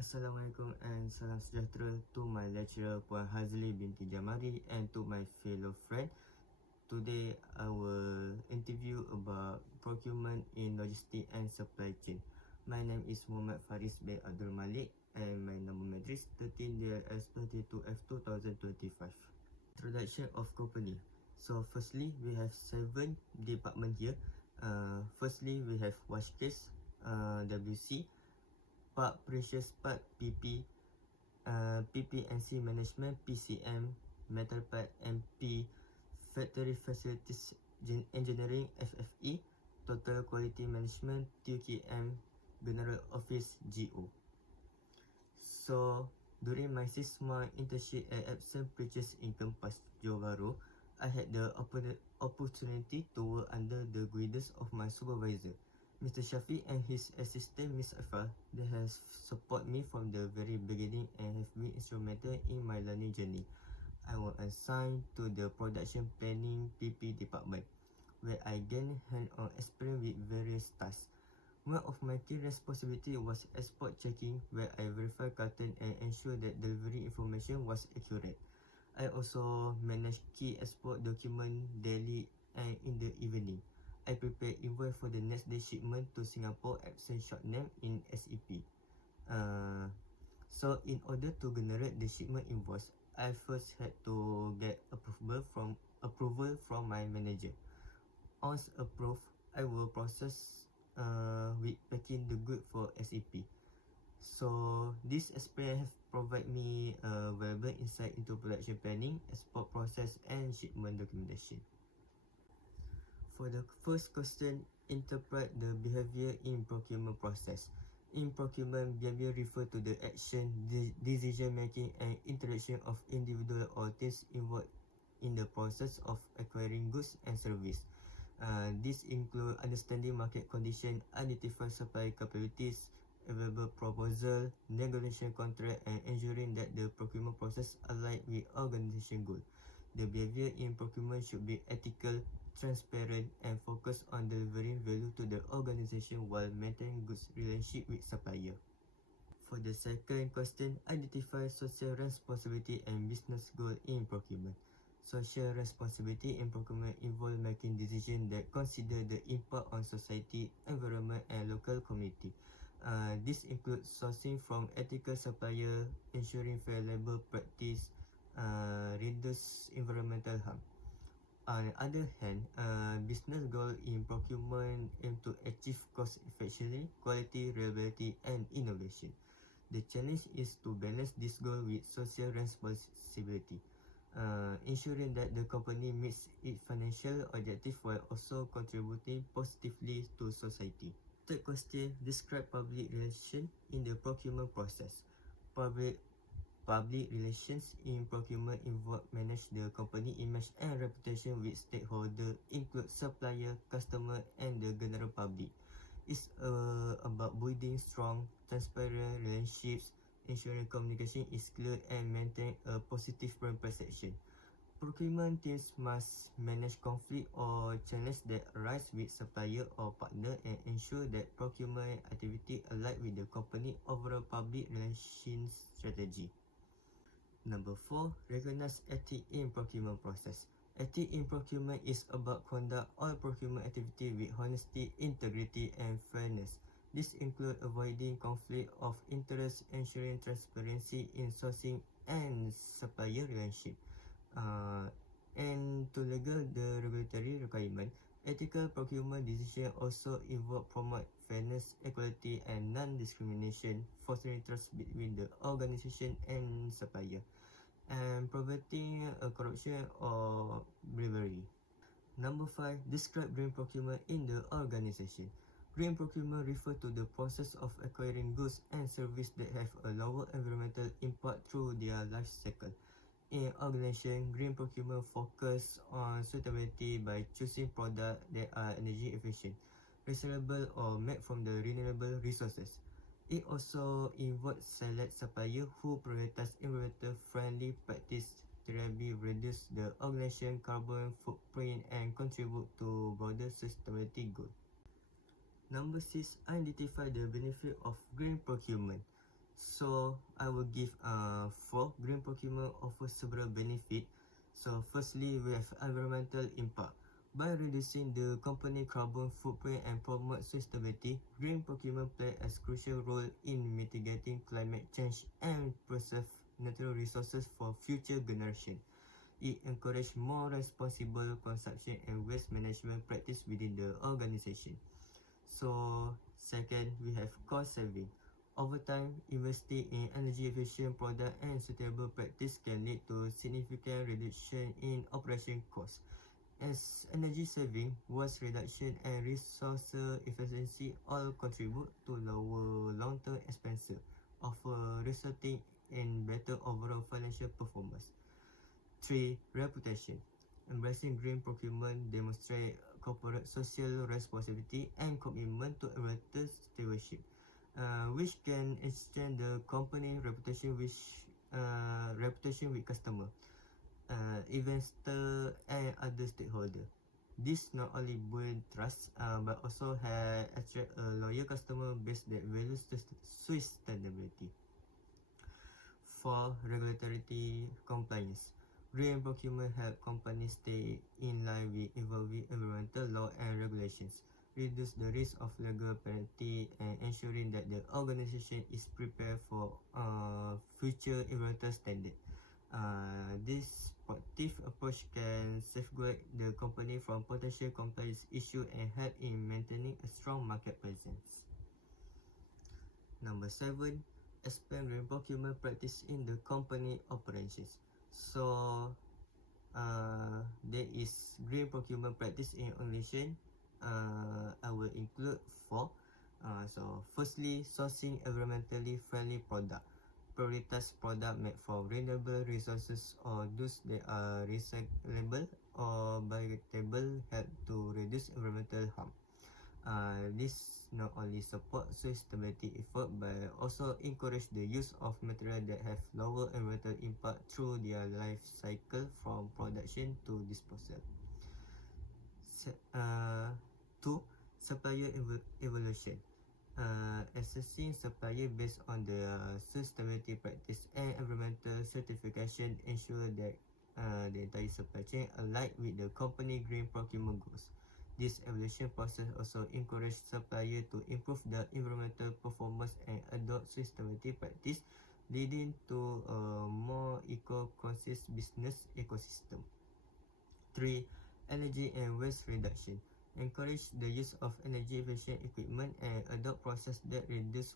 Assalamualaikum and salam sejahtera to my lecturer Puan Hazli binti Jamari and to my fellow friend. Today I will interview about procurement in logistics and supply chain. My name is Muhammad Faris bin Abdul Malik and my number matrix 30DLS22F2025. Introduction of company. So firstly, we have 7 department here. Firstly, we have wash case, WC, part precious part PP, PP&C management PCM, metal part MP, factory facilities engineering FFE, total quality management TQM, general office GO. So during my 6-month internship at Epson Purchase Income Pas Johor Bahru, I had the opportunity to work under the guidance of my supervisor, Mr. Shafi, and his assistant, Ms. Afal. They have supported me from the very beginning and have been instrumental in my learning journey. I was assigned to the production planning PP department, where I gained hand-on experience with various tasks. One of my key responsibilities was export checking, where I verified carton and ensure that delivery information was accurate. I also managed key export documents daily and in the evening. I prepare invoice for the next day shipment to Singapore Epson short name in SEP. So in order to generate the shipment invoice, I first had to get approval from my manager. Once approved, I will process with packing the good for SEP. So this experience have provided me valuable insight into production planning, export process and shipment documentation. For the first question, interpret the behavior in procurement process. In procurement, behavior refer to the action, decision making and interaction of individual or teams involved in the process of acquiring goods and service. This include understanding market condition, identify supply capabilities, available proposal, negotiation contract and ensuring that the procurement process align with organization goal. The behavior in procurement should be ethical, transparent and focus on delivering value to the organization while maintaining good relationship with supplier. For the second question, identify social responsibility and business goal in procurement. Social responsibility in procurement involve making decisions that consider the impact on society, environment and local community. This includes sourcing from ethical supplier, ensuring fair labor practice, reduce environmental harm. On the other hand, business goal in procurement aim to achieve cost efficiency, quality, reliability, and innovation. The challenge is to balance this goal with social responsibility, ensuring that the company meets its financial objective while also contributing positively to society. Third question, describe public relations in the procurement process. Public relations in procurement involve manage the company image and reputation with stakeholders, include supplier, customer and the general public. It's about building strong, transparent relationships, ensuring communication is clear and maintain a positive brand perception. Procurement teams must manage conflict or challenges that arise with supplier or partner and ensure that procurement activity align with the company overall public relations strategy. Number 4, recognize ethics in procurement process. Ethics in procurement is about conduct all procurement activity with honesty, integrity and fairness. This includes avoiding conflict of interest, ensuring transparency in sourcing and supplier relationship. And to legal the regulatory requirement, ethical procurement decisions also involve promote fairness, equality and non-discrimination, fostering trust between the organization and supplier, and preventing corruption or bribery. Number 5, describe green procurement in the organization. Green procurement refers to the process of acquiring goods and services that have a lower environmental impact through their life cycle. In organization, green procurement focus on sustainability by choosing products that are energy efficient, recyclable or made from the renewable resources. It also involves select suppliers who prioritize environmental friendly practice to reduce the organization carbon footprint and contribute to broader sustainability goals. Number 6, identify the benefit of green procurement. So I will give 4. Green procurement offers several benefits. So firstly, we have environmental impact. By reducing the company carbon footprint and promote sustainability, green procurement plays a crucial role in mitigating climate change and preserve natural resources for future generations. It encourages more responsible consumption and waste management practice within the organization. So second, we have cost saving. Over time, investing in energy efficient product and suitable practice can lead to significant reduction in operation costs. As energy saving, waste reduction and resource efficiency all contribute to lower long-term expenses, resulting in better overall financial performance. 3. Reputation. Embracing green procurement demonstrates corporate social responsibility and commitment to environmental stewardship, which can extend the company reputation with customer, investor, and other stakeholders. This not only build trust, but also attract a loyal customer base that values sustainability. 4. Regulatory compliance. Green procurement help companies stay in line with evolving environmental law and regulations, reduce the risk of legal penalty, and ensuring that the organization is prepared for future environmental standards. This proactive approach can safeguard the company from potential compliance issues and help in maintaining a strong market presence. Number 7. Expand green procurement practice in the company operations. So, there is green procurement practice in organization. I will include 4. So, firstly, sourcing environmentally friendly product. Prioritize product made from renewable resources or those that are recyclable or biodegradable help to reduce environmental harm. This not only support sustainability effort but also encourage the use of material that have lower environmental impact through their life cycle from production to disposal. 2. Supplier evaluation. Assessing supplier based on their sustainability practice and environmental certification ensure that the entire supply chain align with the company green procurement goals. This evaluation process also encourages suppliers to improve their environmental performance and adopt sustainability practice, leading to a more eco-conscious business ecosystem. 3. Energy and waste reduction. Encourage the use of energy efficient equipment and adopt process that reduce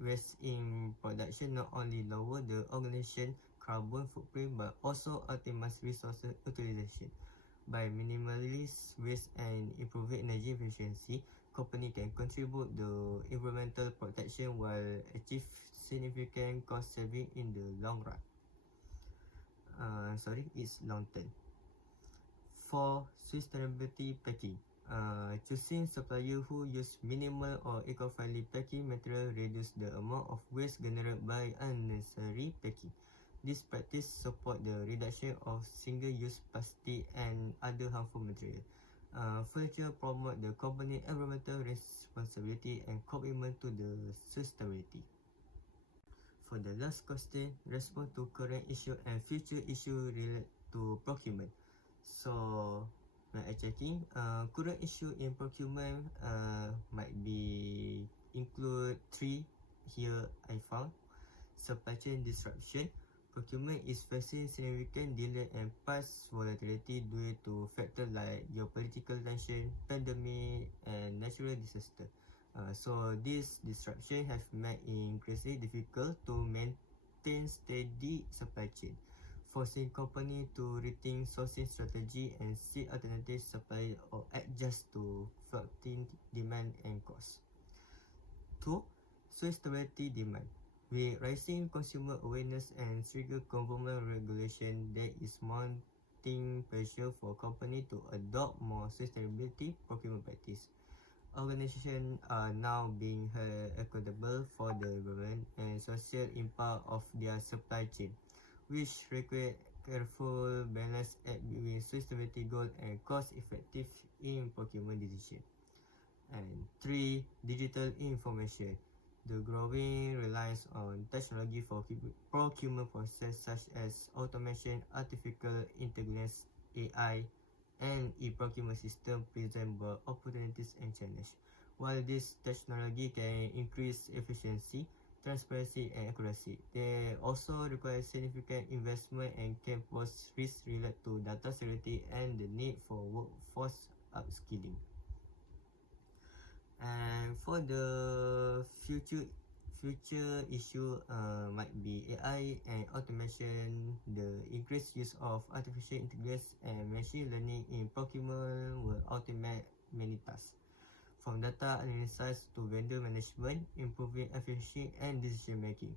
waste in production, not only lower the organization carbon footprint but also optimize resource utilization. By minimizing waste and improving energy efficiency, company can contribute to environmental protection while achieve significant cost saving in the long run. It's long term. 4. Sustainability packing. Choosing supplier who use minimal or eco-friendly packing material reduce the amount of waste generated by unnecessary packing. This practice support the reduction of single-use plastic and other harmful material. Further promote the company environmental responsibility and commitment to the sustainability. For the last question, respond to current issue and future issue related to procurement. So, I checking. Current issue in procurement might be include 3 here I found. Supply chain disruption. Procurement is facing significant delay and price volatility due to factors like geopolitical tension, pandemic, and natural disaster. So this disruption have made it increasingly difficult to maintain steady supply chain, forcing company to rethink sourcing strategy and seek alternative supply or adjust to fluctuating demand and cost. 2. Sustainability demand. With rising consumer awareness and stricter government regulation, there is mounting pressure for companies to adopt more sustainability procurement practice. Organizations are now being held accountable for the environment and social impact of their supply chain, which require careful balance between sustainability goals and cost-effective in procurement decision. And 3. Digital information. the growing reliance on technology for procurement process such as automation, artificial intelligence, AI, and e-procurement system present both opportunities and challenges. While this technology can increase efficiency, transparency, and accuracy, they also require significant investment and can pose risks related to data security and the need for workforce upskilling. And for the future issue might be AI and automation. The increased use of artificial intelligence and machine learning in procurement will automate many tasks, from data analysis to vendor management, improving efficiency and decision making.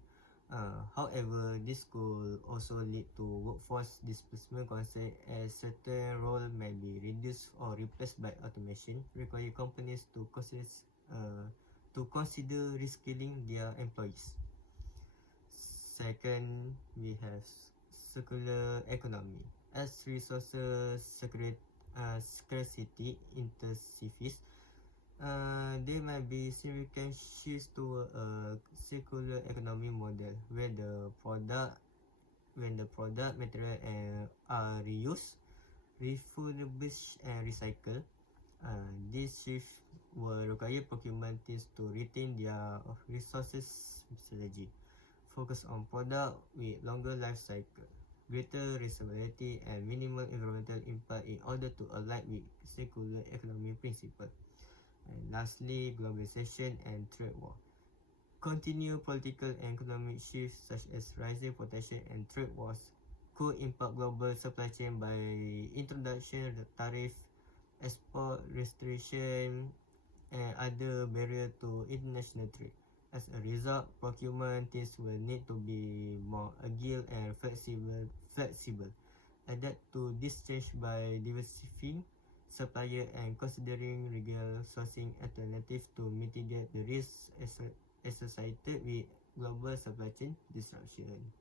However, this could also lead to workforce displacement concern as certain roles may be reduced or replaced by automation, requiring companies to consider reskilling their employees. Second, we have circular economy. As resources scarcity intensifies, there might be significant shifts to a circular economy model where the product material are reused, refurbished, and recycled. This shift will require procurement teams to retain their resources strategy, focus on product with longer life cycle, greater recyclability, and minimal environmental impact in order to align with circular economy principles. And lastly, globalization and trade war. Continued political and economic shifts such as rising protection and trade wars could impact global supply chain by introduction of tariff, export restriction, and other barriers to international trade. As a result, procurement teams will need to be more agile and flexible, adapt to this change by diversifying supplier and considering regional sourcing alternatives to mitigate the risks associated with global supply chain disruption.